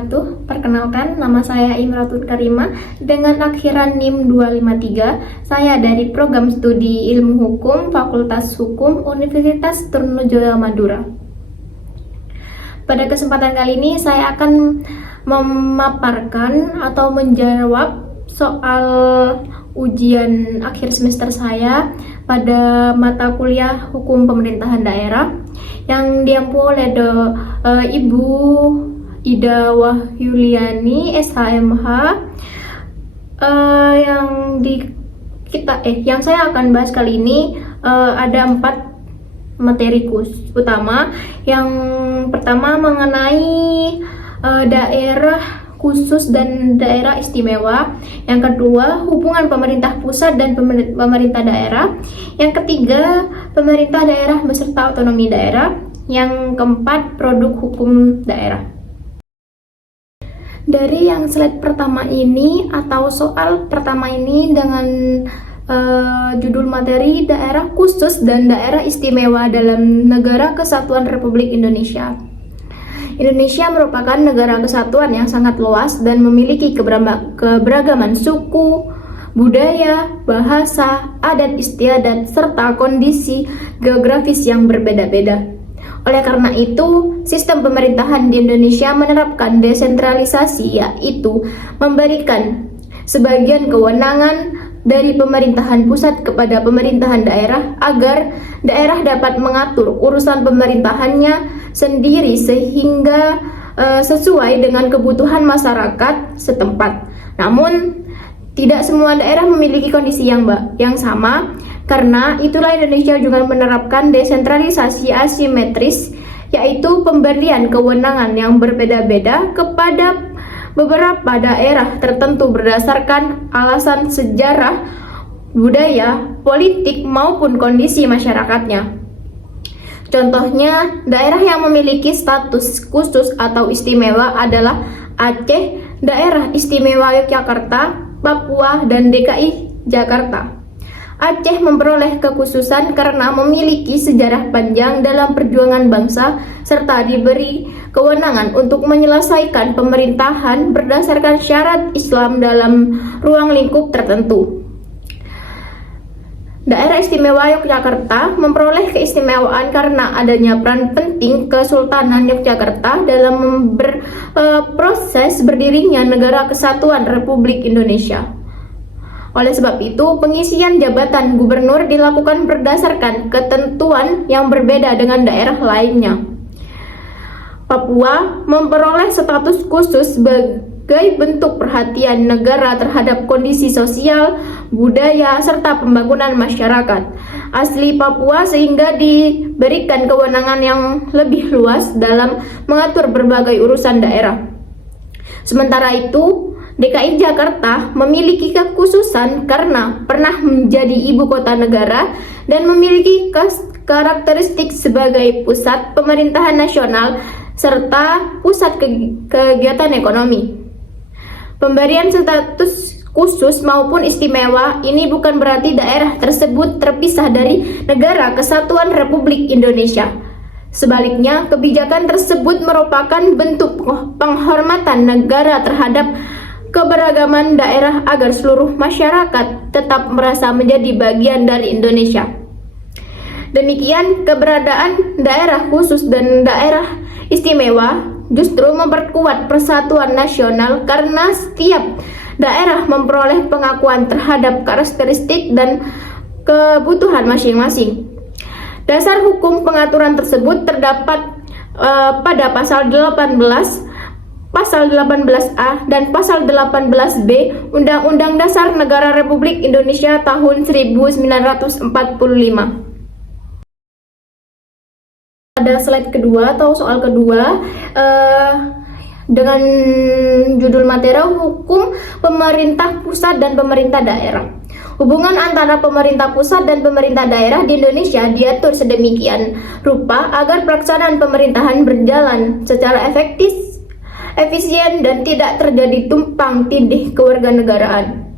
wabarakatuh. Perkenalkan, nama saya Imratul Karimah dengan akhiran NIM 253. Saya dari Program Studi Ilmu Hukum Fakultas Hukum Universitas Trunojoyo Madura. Pada kesempatan kali ini saya akan memaparkan atau menjawab soal ujian akhir semester saya pada mata kuliah Hukum Pemerintahan Daerah yang diampu oleh Ibu Ida Wahyuliani SHMH, yang saya akan bahas kali ini ada 4 materi utama. Yang pertama mengenai daerah khusus dan daerah istimewa. Yang kedua, hubungan pemerintah pusat dan pemerintah daerah. Yang ketiga, pemerintah daerah beserta otonomi daerah. Yang keempat, produk hukum daerah. Dari yang slide pertama ini atau soal pertama ini dengan judul materi daerah khusus dan daerah istimewa dalam Negara Kesatuan Republik Indonesia. Indonesia merupakan negara kesatuan yang sangat luas dan memiliki keberagaman suku, budaya, bahasa, adat istiadat, serta kondisi geografis yang berbeda-beda. Oleh karena itu, sistem pemerintahan di Indonesia menerapkan desentralisasi, yaitu memberikan sebagian kewenangan dari pemerintahan pusat kepada pemerintahan daerah agar daerah dapat mengatur urusan pemerintahannya sendiri sehingga sesuai dengan kebutuhan masyarakat setempat. Namun, tidak semua daerah memiliki kondisi yang sama. Karena itulah Indonesia juga menerapkan desentralisasi asimetris, yaitu pemberian kewenangan yang berbeda-beda kepada beberapa daerah tertentu berdasarkan alasan sejarah, budaya, politik, maupun kondisi masyarakatnya. Contohnya, daerah yang memiliki status khusus atau istimewa adalah Aceh, Daerah Istimewa Yogyakarta, Papua, dan DKI Jakarta. Aceh memperoleh kekhususan karena memiliki sejarah panjang dalam perjuangan bangsa serta diberi kewenangan untuk menyelesaikan pemerintahan berdasarkan syarat Islam dalam ruang lingkup tertentu. Daerah Istimewa Yogyakarta memperoleh keistimewaan karena adanya peran penting Kesultanan Yogyakarta dalam proses berdirinya Negara Kesatuan Republik Indonesia. Oleh sebab itu, pengisian jabatan gubernur dilakukan berdasarkan ketentuan yang berbeda dengan daerah lainnya. Papua memperoleh status khusus sebagai bentuk perhatian negara terhadap kondisi sosial, budaya, serta pembangunan masyarakat asli Papua sehingga diberikan kewenangan yang lebih luas dalam mengatur berbagai urusan daerah. Sementara itu, DKI Jakarta memiliki kekhususan karena pernah menjadi ibu kota negara dan memiliki karakteristik sebagai pusat pemerintahan nasional serta pusat kegiatan ekonomi. Pemberian status khusus maupun istimewa ini bukan berarti daerah tersebut terpisah dari Negara Kesatuan Republik Indonesia. Sebaliknya, kebijakan tersebut merupakan bentuk penghormatan negara terhadap keberagaman daerah agar seluruh masyarakat tetap merasa menjadi bagian dari Indonesia. Demikian, keberadaan daerah khusus dan daerah istimewa justru memperkuat persatuan nasional karena setiap daerah memperoleh pengakuan terhadap karakteristik dan kebutuhan masing-masing. Dasar hukum pengaturan tersebut terdapat pada pasal 18, Pasal 18A dan Pasal 18B Undang-Undang Dasar Negara Republik Indonesia tahun 1945. Pada slide kedua atau soal kedua dengan judul materi Hukum Pemerintah Pusat dan Pemerintah Daerah. Hubungan antara pemerintah pusat dan pemerintah daerah di Indonesia diatur sedemikian rupa agar pelaksanaan pemerintahan berjalan secara efisien dan tidak terjadi tumpang tindih kewarganegaraan.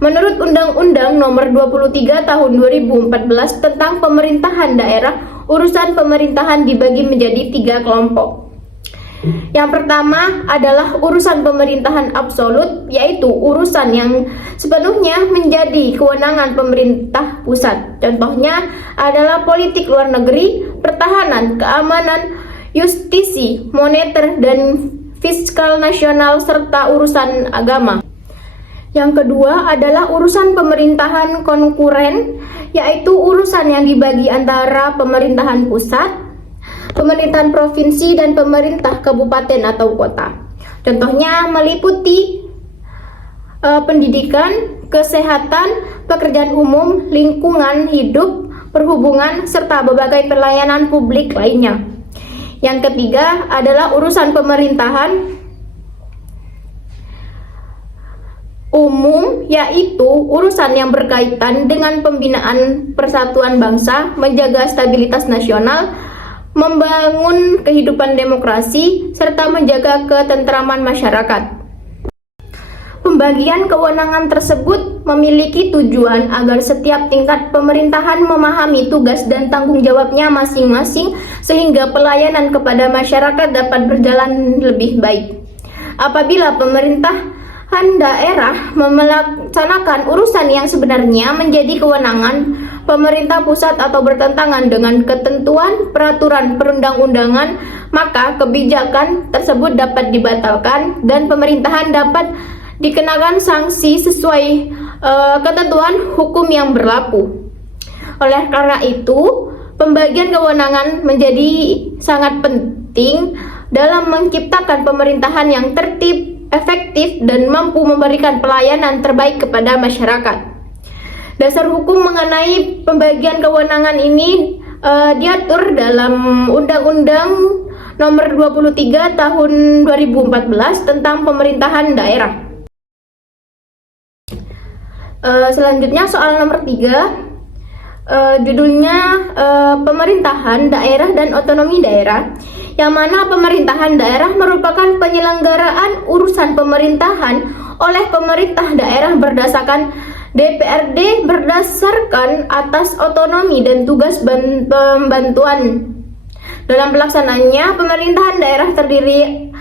Menurut Undang-Undang Nomor 23 Tahun 2014 tentang Pemerintahan Daerah, urusan pemerintahan dibagi menjadi 3 kelompok. Yang pertama adalah urusan pemerintahan absolut, yaitu urusan yang sepenuhnya menjadi kewenangan pemerintah pusat. Contohnya adalah politik luar negeri, pertahanan, keamanan, justisi, moneter, dan fiskal nasional, serta urusan agama. Yang kedua adalah urusan pemerintahan konkuren, yaitu urusan yang dibagi antara pemerintahan pusat, pemerintahan provinsi, dan pemerintah kabupaten atau kota. Contohnya meliputi pendidikan, kesehatan, pekerjaan umum, lingkungan hidup, perhubungan, serta berbagai pelayanan publik lainnya. Yang ketiga adalah urusan pemerintahan umum, yaitu urusan yang berkaitan dengan pembinaan persatuan bangsa, menjaga stabilitas nasional, membangun kehidupan demokrasi, serta menjaga ketentraman masyarakat. Pembagian kewenangan tersebut memiliki tujuan agar setiap tingkat pemerintahan memahami tugas dan tanggung jawabnya masing-masing, sehingga pelayanan kepada masyarakat dapat berjalan lebih baik. Apabila pemerintahan daerah melaksanakan urusan yang sebenarnya menjadi kewenangan pemerintah pusat atau bertentangan dengan ketentuan peraturan perundang-undangan, maka kebijakan tersebut dapat dibatalkan dan pemerintahan dapat dikenakan sanksi sesuai ketentuan hukum yang berlaku. Oleh karena itu, pembagian kewenangan menjadi sangat penting dalam menciptakan pemerintahan yang tertib, efektif, dan mampu memberikan pelayanan terbaik kepada masyarakat. Dasar hukum mengenai pembagian kewenangan ini diatur dalam Undang-Undang Nomor 23 Tahun 2014 tentang Pemerintahan Daerah. Selanjutnya soal nomor 3, judulnya Pemerintahan Daerah dan Otonomi Daerah, yang mana pemerintahan daerah merupakan penyelenggaraan urusan pemerintahan oleh pemerintah daerah berdasarkan DPRD berdasarkan atas otonomi dan tugas pembantuan. Dalam pelaksanaannya, pemerintahan daerah terdiri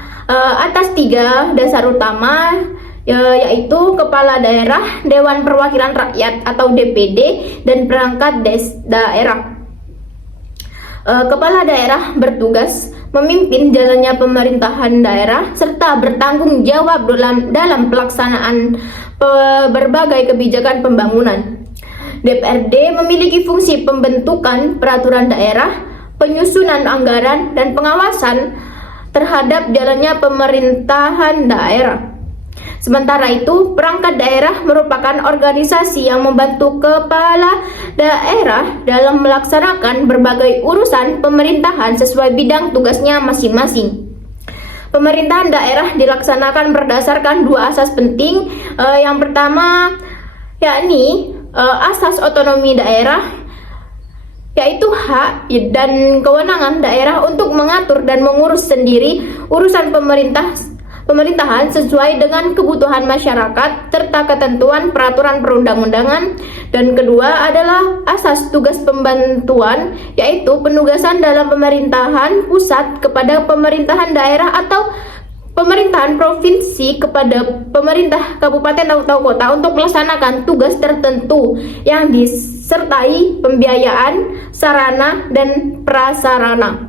atas 3 dasar utama, yaitu Kepala Daerah, Dewan Perwakilan Rakyat atau DPD, dan perangkat daerah. Kepala daerah bertugas memimpin jalannya pemerintahan daerah serta bertanggung jawab dalam pelaksanaan berbagai kebijakan pembangunan. DPRD memiliki fungsi pembentukan peraturan daerah, penyusunan anggaran, dan pengawasan terhadap jalannya pemerintahan daerah. Sementara itu, perangkat daerah merupakan organisasi yang membantu kepala daerah dalam melaksanakan berbagai urusan pemerintahan sesuai bidang tugasnya masing-masing. Pemerintahan daerah dilaksanakan berdasarkan 2 asas penting. Yang pertama yakni asas otonomi daerah, yaitu hak dan kewenangan daerah untuk mengatur dan mengurus sendiri urusan pemerintahan sesuai dengan kebutuhan masyarakat serta ketentuan peraturan perundang-undangan. Dan kedua adalah asas tugas pembantuan, yaitu penugasan dalam pemerintahan pusat kepada pemerintahan daerah atau pemerintahan provinsi kepada pemerintah kabupaten atau kota untuk melaksanakan tugas tertentu yang disertai pembiayaan, sarana, dan prasarana.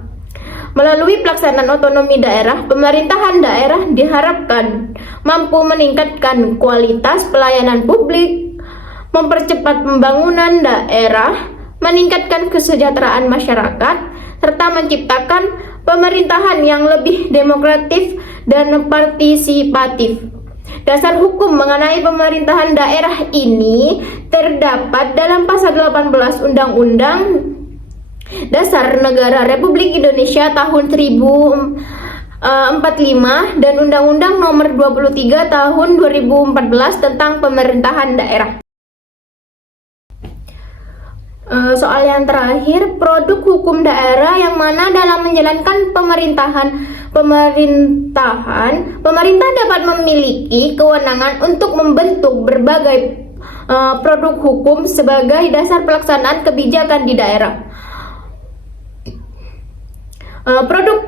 Melalui pelaksanaan otonomi daerah, pemerintahan daerah diharapkan mampu meningkatkan kualitas pelayanan publik, mempercepat pembangunan daerah, meningkatkan kesejahteraan masyarakat, serta menciptakan pemerintahan yang lebih demokratis dan partisipatif. Dasar hukum mengenai pemerintahan daerah ini terdapat dalam pasal 18 Undang-Undang Dasar Negara Republik Indonesia tahun 1045 dan Undang-Undang Nomor 23 Tahun 2014 tentang Pemerintahan Daerah. Soal yang terakhir, produk hukum daerah yang mana dalam menjalankan pemerintah dapat memiliki kewenangan untuk membentuk berbagai produk hukum sebagai dasar pelaksanaan kebijakan di daerah. Produk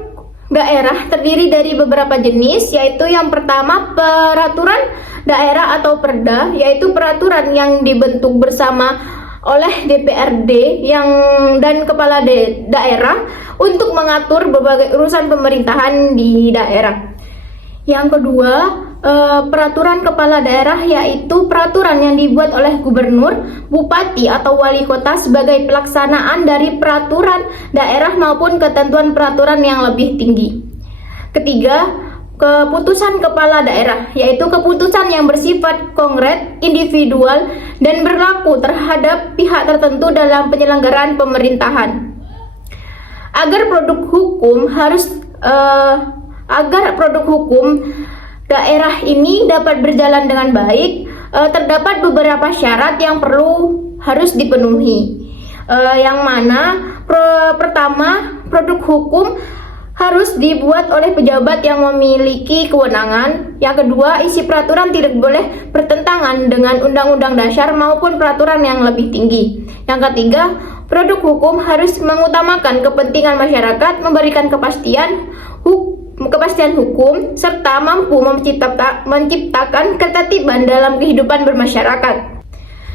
daerah terdiri dari beberapa jenis, yaitu yang pertama peraturan daerah atau Perda, yaitu peraturan yang dibentuk bersama oleh DPRD dan kepala daerah untuk mengatur berbagai urusan pemerintahan di daerah. Yang kedua, peraturan kepala daerah, yaitu peraturan yang dibuat oleh gubernur, bupati atau wali kota sebagai pelaksanaan dari peraturan daerah maupun ketentuan peraturan yang lebih tinggi. Ketiga, keputusan kepala daerah, yaitu keputusan yang bersifat konkret, individual, dan berlaku terhadap pihak tertentu dalam penyelenggaraan pemerintahan. Agar produk hukum daerah ini dapat berjalan dengan baik, terdapat beberapa syarat yang harus dipenuhi. Yang mana pertama, produk hukum harus dibuat oleh pejabat yang memiliki kewenangan. Yang kedua, isi peraturan tidak boleh bertentangan dengan Undang-Undang Dasar maupun peraturan yang lebih tinggi. Yang ketiga, produk hukum harus mengutamakan kepentingan masyarakat, memberikan kepastian hukum, serta mampu menciptakan ketertiban dalam kehidupan bermasyarakat.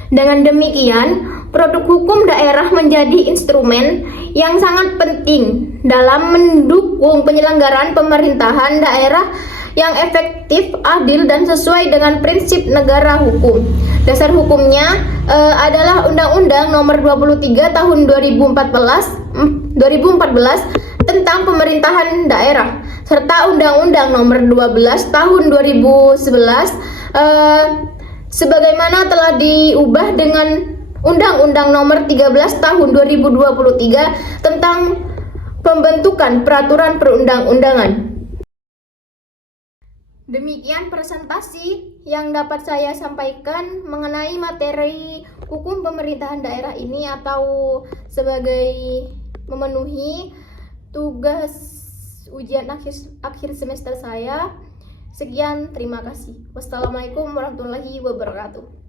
Dengan demikian, produk hukum daerah menjadi instrumen yang sangat penting dalam mendukung penyelenggaraan pemerintahan daerah yang efektif, adil, dan sesuai dengan prinsip negara hukum. Dasar hukumnya adalah Undang-Undang Nomor 23 Tahun 2014 tentang pemerintahan daerah, serta Undang-Undang Nomor 12 Tahun 2011 sebagaimana telah diubah dengan Undang-Undang Nomor 13 Tahun 2023 tentang pembentukan peraturan perundang-undangan. Demikian presentasi yang dapat saya sampaikan mengenai materi hukum pemerintahan daerah ini, atau sebagai memenuhi tugas ujian akhir semester saya. Sekian, terima kasih. Wassalamualaikum warahmatullahi wabarakatuh.